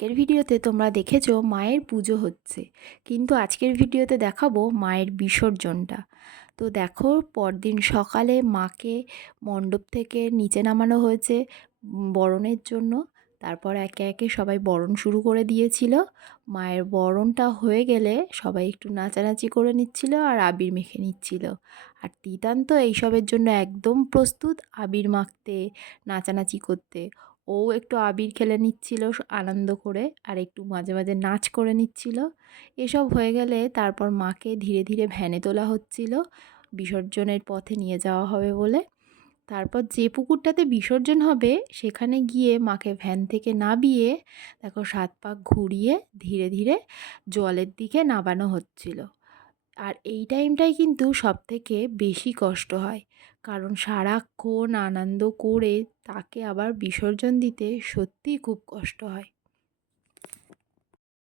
কালকের ভিডিওতে তোমরা দেখেছো মায়ের পুজো হচ্ছে, কিন্তু আজকের ভিডিওতে দেখাবো মায়ের বিসর্জনটা। তো দেখো, পরদিন সকালে মাকে মণ্ডপ থেকে নিচে নামানো হয়েছে বরণের জন্য। তারপর একে একে সবাই বরণ শুরু করে দিয়েছিল। মায়ের বরণটা হয়ে গেলে সবাই একটু নাচানাচি করে নিচ্ছিল আর আবির মেখে নিচ্ছিল। আর তিতান তো এইসবের জন্য একদম প্রস্তুত, আবির মাখতে, নাচানাচি করতে। ও একটু আবির খেলে নিচ্ছিল আনন্দ করে, আর একটু মাঝে মাঝে নাচ করে নিচ্ছিল। এসব হয়ে গেলে তারপর মাকে ধীরে ধীরে ভ্যানে তোলা হচ্ছিল, বিসর্জনের পথে নিয়ে যাওয়া হবে বলে। তারপর যে পুকুরটাতে বিসর্জন হবে সেখানে গিয়ে মাকে ভ্যান থেকে নামিয়ে দেখো 7 পাক ঘুরিয়ে ধীরে ধীরে জলের দিকে নামানো হচ্ছিল। আর এই টাইমটাই কিন্তু সবথেকে বেশি কষ্ট হয়, কারণ সারাক্ষণ আনন্দ করে তাকে আবার বিসর্জন দিতে সত্যিই খুব কষ্ট হয়।